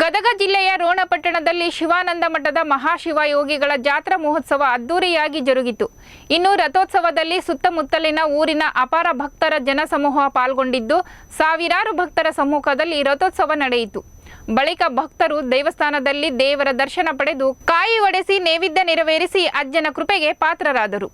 ಗದಗ ಜಿಲ್ಲೆಯ ರೋಣ ಪಟ್ಟಣದಲ್ಲಿ ಶಿವಾನಂದ ಮಠದ ಮಹಾಶಿವಯೋಗಿಗಳ ಜಾತ್ರಾ ಮಹೋತ್ಸವ ಅದ್ದೂರಿಯಾಗಿ ಜರುಗಿತು. ಇನ್ನು ರಥೋತ್ಸವದಲ್ಲಿ ಸುತ್ತಮುತ್ತಲಿನ ಊರಿನ ಅಪಾರ ಭಕ್ತರ ಜನಸಮೂಹ ಪಾಲ್ಗೊಂಡಿದ್ದು, ಸಾವಿರಾರು ಭಕ್ತರ ಸಮ್ಮುಖದಲ್ಲಿ ರಥೋತ್ಸವ ನಡೆಯಿತು. ಬಳಿಕ ಭಕ್ತರು ದೇವಸ್ಥಾನದಲ್ಲಿ ದೇವರ ದರ್ಶನ ಪಡೆದು ಕಾಯಿ ಒಡೆಸಿ ನೈವೇದ್ಯ ನೆರವೇರಿಸಿ ಅಜ್ಜನ ಕೃಪೆಗೆ ಪಾತ್ರರಾದರು.